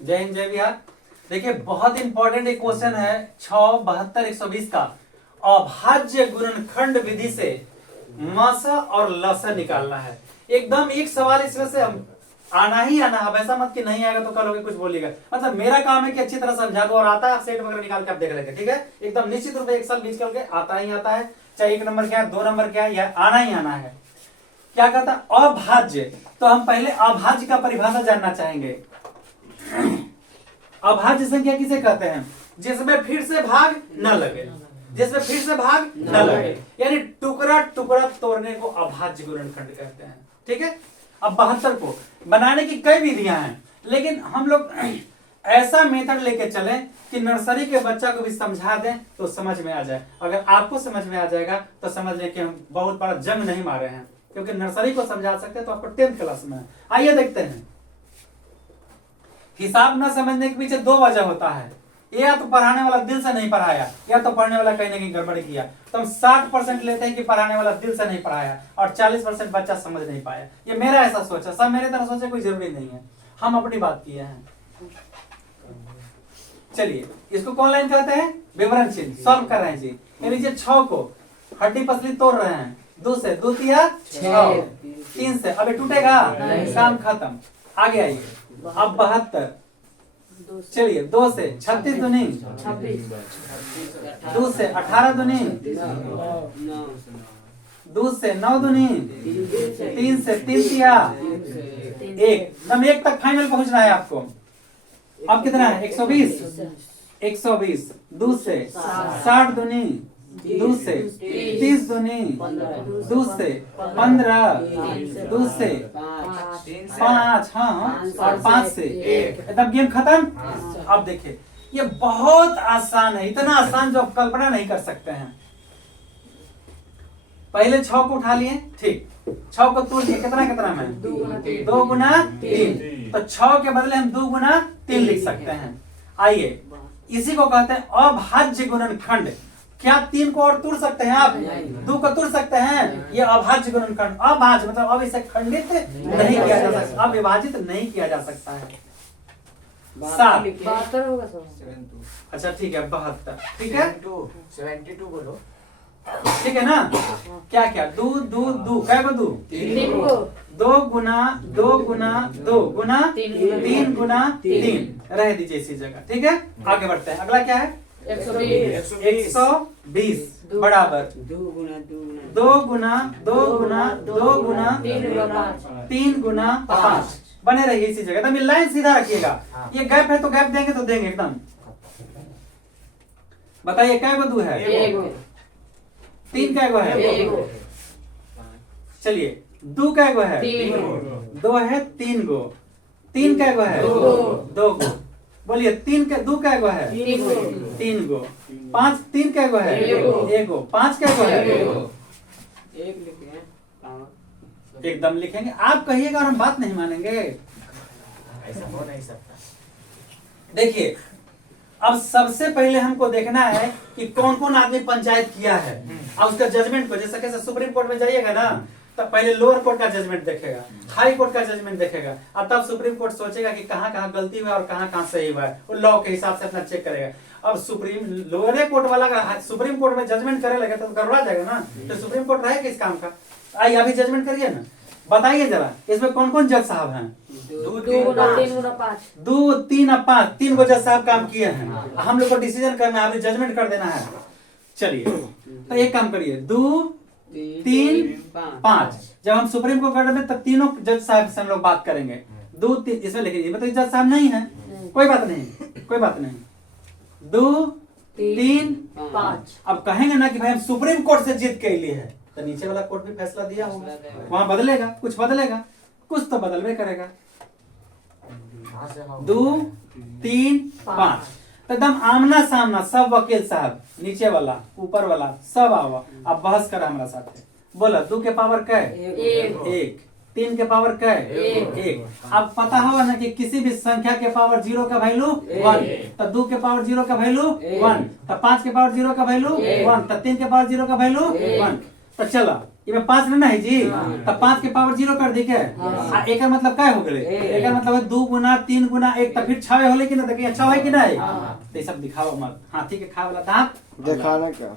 जय हिंद जय बिहार। देखिए बहुत इंपॉर्टेंट एक क्वेश्चन है 6, 72, 120 का अभाज्य गुणनखंड विधि से मासा और लसा निकालना है। एकदम एक सवाल इसमें से आना ही आना है। ऐसा मत कि नहीं आएगा तो कल होगे कुछ बोलिएगा। मतलब मेरा काम है कि अच्छी तरह समझा दो और आता है सेट वगैरह निकाल के आप देख लेंगे। ठीक है, एकदम निश्चित रूप से एक साल बीच करके आता ही आता है, चाहे 1 नंबर क्या है 2 नंबर क्या है, यह आना ही आना है। क्या कहता है अभाज्य, तो हम पहले अभाज्य का परिभाषा जानना चाहेंगे। अभाज्य संख्या किसे कहते हैं? जिसमें फिर से भाग न लगे, जिसमें फिर से भाग न लगे, यानी टुकड़ा टुकड़ा तोड़ने को अभाज्य गुणनखंड कहते हैं। ठीक है, अब 72 को बनाने की कई विधियां हैं, लेकिन हम लोग ऐसा मेथड लेके चले कि नर्सरी के बच्चा को भी समझा दें तो समझ में आ जाए। अगर आपको समझ में आ जाएगा तो समझ लें कि हम बहुत बड़ा जंग नहीं मारे हैं, क्योंकि नर्सरी को समझा सकते हैं तो आपको 10th क्लास में है। आइए देखते हैं। हिसाब न समझने के पीछे 2 वजह होता है, या तो पढ़ाने वाला दिल से नहीं पढ़ाया, या तो पढ़ने वाला कहीं ना कहीं गड़बड़ी किया। तो हम 60% लेते हैं कि पढ़ाने वाला दिल से नहीं पढ़ाया और 40% बच्चा समझ नहीं पाया। ये मेरा ऐसा सोच है, सब मेरे तरह सोचे कोई जरूरी नहीं है, हम अपनी बात किए हैं। चलिए इसको कौन लाइन कहते हैं? विवरण चिन्ह। सॉल्व कर रहे हैं जी। ये लीजिए 6 को हड्डी पसली तोड़ रहे हैं, 2 से 2 तिया 6, 3 से अबे टूटेगा, काम खत्म। आगे आइए अब 72। चलिए 2 से 36 दुनी 2 से 18 दुनी 2 से 9 दुनी 3 से 3 तिया 1, एकदम 1 तक फाइनल पहुंचना है आपको। अब कितना है? 120 2 से 60 दुनी 2 से 30 दुनी 2 से 15 2 से 5, हाँ, और 5 से 1, एकदम गेम खत्म। अब देखिए ये बहुत आसान है, इतना आसान जो आप कल्पना नहीं कर सकते हैं। पहले 6 को उठा लिए, ठीक, 6 को तोड़ दिए, कितना कितना में 2 गुना 3, तो 6 के बदले हम 2 गुना 3 लिख सकते हैं। आइए इसी को कहते हैं अभाज्य गुणनखंड। क्या 3 को और तोड़ सकते हैं आप? 2 को तोड़ सकते हैं? ये अभाज्य गुणनखंड। अभाज्य मतलब अब इसे खंडित नहीं किया जा सकता, अब विभाजित नहीं किया जा सकता है। 7 72 होगा सर। अच्छा ठीक है 72, ठीक है 72 बोलो, ठीक है ना। क्या क्या 2 2 2 क्या को 2 2 गुना 2 गुना 2 गुना 3 गुना 3 रह दीजिए इसी जगह। ठीक है, आगे बढ़ते हैं। अगला क्या है? 120 बराबर 2 गुना 2 गुना 2 गुना 3 गुना 5। बने रहिए इसी जगह, तब लाइन सीधा रखिएगा। ये गैप है तो गैप देंगे तो देंगे एकदम। बताइए क्या को 2 है? 3 क्या को है? चलिए 2 क्या को है? 2 है 3 गो। 3 क्या को है? 2 गो। बोलिए 3 के 2 क्या को है? 3 गो। 5 3 क्या को है? 1 गो। 5 क्या को है? 1 लिखे हैं, एकदम लिखेंगे। आप कहिएगा और हम बात नहीं मानेंगे, ऐसा हो नहीं सकता। देखिए अब सबसे पहले हमको देखना है कि कौन कौन आदमी पंचायत किया है और उसका जजमेंट को, जैसे कैसे सुप्रीम कोर्ट में जाइएगा ना, तब पहले लोअर कोर्ट का जजमेंट देखेगा, हाई कोर्ट का जजमेंट देखेगा, और तब सुप्रीम कोर्ट सोचेगा कि कहाँ कहाँ गलती हुआ और कहाँ कहाँ सही हुआ है, वो लॉ के हिसाब से अपना चेक करेगा। अब सुप्रीम लोअर कोर्ट वाला अगर सुप्रीम कोर्ट में जजमेंट करे लगे तो गड़बड़ा जाएगा ना, तो सुप्रीम कोर्ट रहेगा किस काम का? आइए अभी जजमेंट करिए ना, बताइए जरा इसमें कौन कौन जज साहब हैं? 2 गुना 3 गुना 5 2 3 और 5, 3 गो जज साहब काम किए हैं। हम लोग को डिसीजन करना है, अभी जजमेंट कर देना है। चलिए तो एक काम करिए 2 3 5, जब हम सुप्रीम कोर्ट कर रहे तब तीनों जज साहब से हम लोग बात करेंगे। 2 3 इसमें लिखिए, मतलब जज साहब नहीं है, कोई बात नहीं, कोई बात नहीं। 2 3 5, अब कहेंगे ना कि भाई हम सुप्रीम कोर्ट से जीत के लिए है, तो नीचे वाला कोर्ट भी फैसला दिया होगा, वहां बदलेगा, कुछ बदलेगा, कुछ तो बदलवे करेगा। 2 3 5 एकदम आमना सामना, सब वकील साहब, नीचे वाला ऊपर वाला सब आओ, अब बहस करा हमारा साथ। बोला 2 के पावर क्या है? 1। 3 के पावर क्या है? 1। अब पता होगा ना कि किसी भी संख्या के पावर 0 का वैल्यू 1, तो 2 के पावर 0 का वैल्यू 1, तो 5 के पावर 0 का वैल्यू 1, तो 3 के पावर 0 का वैल्यू 1। तो चला ये में 5 लेना है जी, तब 5 के पावर 0 कर दी के एक का मतलब क्या हो गए, एक का मतलब है 2 गुना 3 गुना 1, तब फिर 6 होले कि ना, देखिए अच्छा है कि नहीं, तो ये सब दिखाओ मत, हाथी के खा वाला दांत दिखाना क्या।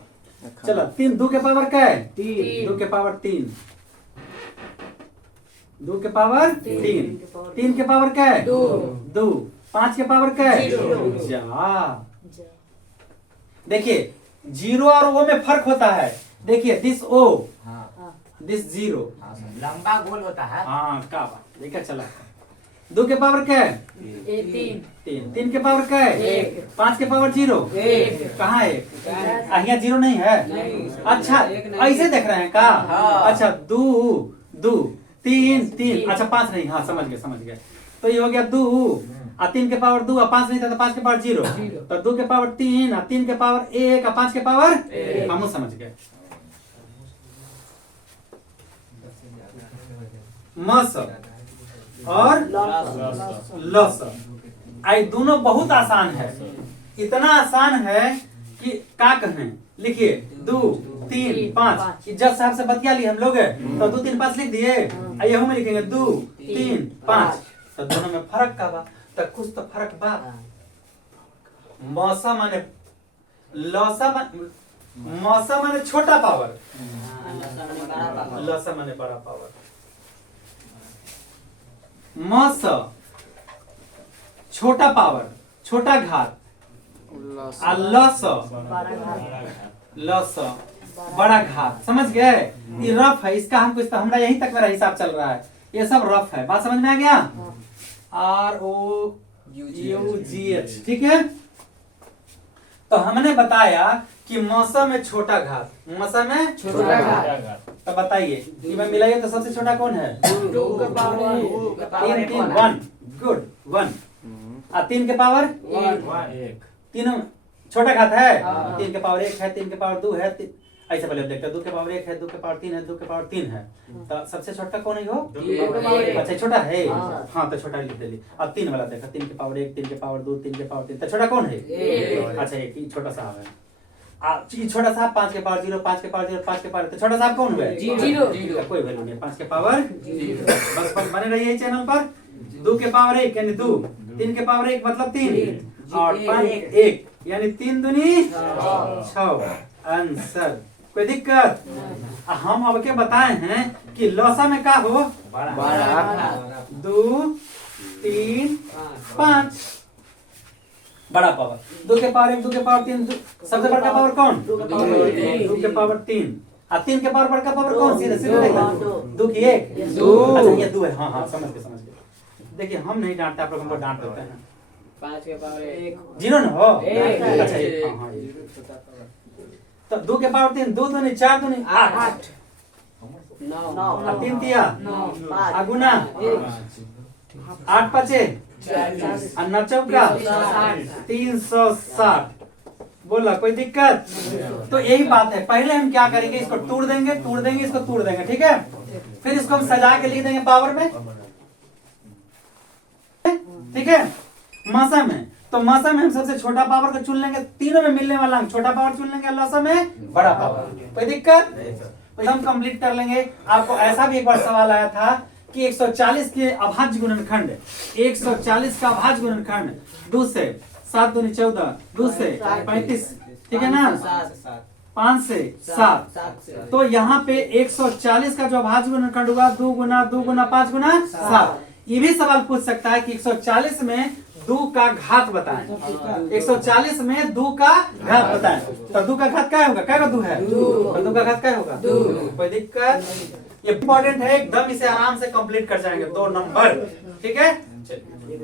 चलो 3 2 के पावर क्या है 2 के पावर 3, 2 के पावर 3, 3 के पावर क्या है 2, 5 के पावर क्या है जा। देखिए 0 और O में फर्क होता है, देखिए दिस O दिस 0, लंबा गोल होता है। हाँ क्या बात, देखा चला। 2 के पावर क्या है 3, 3 के पावर क्या है 5 के पावर 0, कहाँ है यहाँ 0 नहीं है, अच्छा ऐसे देख रहे हैं का, अच्छा 2 2 3 3, अच्छा 5 नहीं, हाँ समझ गए, तो ये हो गया 2 और 3 के पावर 2 और 5 नहीं था तो 5 के पावर 0, तो 2 के पावर 3 और 3 के पावर 1 और 5 के पावर हम समझ गए। मस और लस, आई दोनों बहुत आसान है, इतना आसान है कि क्या कहें, लिखिए 2 3 5, जज साहब से बतिया ली हम लोग, तो 2 3 5 लिख दिए, आइए हम लिखेंगे 2 3 5, तो दोनों में फर्क का बा, तो कुछ तो फर्क बा। मौसा माने लौसा मौसा माने छोटा पावर, लसा माने बड़ा पावर। मस छोटा पावर छोटा घात, और लस लस बड़ा घात, समझ गए। ये रफ है, इसका हमको हमरा यहीं तक मेरा हिसाब चल रहा है, ये सब रफ है, बात समझ में आ गया। ROUGH, ठीक है। तो हमने बताया कि मौसम में छोटा घात, मौसम में छोटा घात, तो बताइए इनमें मिलाइए तो सबसे छोटा कौन है 3 3 1, गुड 1, और 3 के पावर 1, तीनों छोटा घात है, 3 के पावर 1 है, 3 के पावर 2 है, ऐसे पहले देखते 2 के पावर 1 है, 2 के पावर 3 है, 2 के पावर 3 है, तो सबसे छोटा कौन है वो, अच्छा छोटा है, हाँ तो छोटा लिख दे। अब 3 वाला देखा, 3 के पावर 1, 3 के पावर 2, 3 के पावर 3, तो छोटा कौन है, अच्छा एक छोटा सा है, छोटा सा 5 के पावर 0, 5 के पावर 0, 5 के पावर, तो छोटा सा कौन हुआ, 0, कोई वैल्यू नहीं, 5 के पावर 0, बस बने रहिए चैनल पर। 2 के पावर 1 यानी 2, 3 के पावर 1 मतलब 3, और 5 1 यानी 3 दूनी 6, आंसर। कोई दिक्कत, हम अब के बताए हैं कि लौसा में क्या हो, 2 3 5 बड़ा पावर, 2 के पावर 1, 2 के पावर 3, सबसे बड़का पावर कौन, 2 के पावर 3, और 3 के पावर बड़का पावर कौन, सीधे सीधे 2 की 1, अच्छा ये 2 है, हाँ हाँ समझ गए। देखिए हम नहीं डांटते, आप लोग हमको डांट देते हैं। 5 के पावर 1 0 न हो, अच्छा हाँ, तो 2 के पावर 3, 2 दूनी 4 दूनी 8, 9 3 तिया 9 गुना 8 5 और 9 चौका 360, बोला कोई दिक्कत। तो यही बात है, पहले हम क्या करेंगे, इसको तोड़ देंगे इसको तोड़ देंगे, ठीक है, फिर इसको हम सजा के लिख देंगे पावर में, ठीक है। मासा में, तो मासा में हम सबसे छोटा पावर को चुन लेंगे, तीनों में मिलने वाला हम छोटा पावर चुन लेंगे, लसा में बड़ा पावर, कोई दिक्कत, तो हम कंप्लीट कर लेंगे। आपको ऐसा भी एक बार सवाल आया था कि 140 के अभाज्य गुणनखंड, 140 का अभाज्य गुणनखंड 2 से 7 दूनी 14, 2 से 35, ठीक है ना, 5 से 7, तो यहाँ पे 140 का जो अभाज्य गुणनखंड हुआ 2 गुना 2 गुना 5 गुना 7। ये भी सवाल पूछ सकता है कि 140 में 2 का घात बताएं, 140 में 2 का घात बताएं, तो 2 का घात क्या होगा, क्या 2 है, तो 2 का घात क्या होगा, कोई दिक्कत। ये इंपॉर्टेंट है एकदम, इसे आराम से कंप्लीट कर जाएंगे 2 नंबर, ठीक है।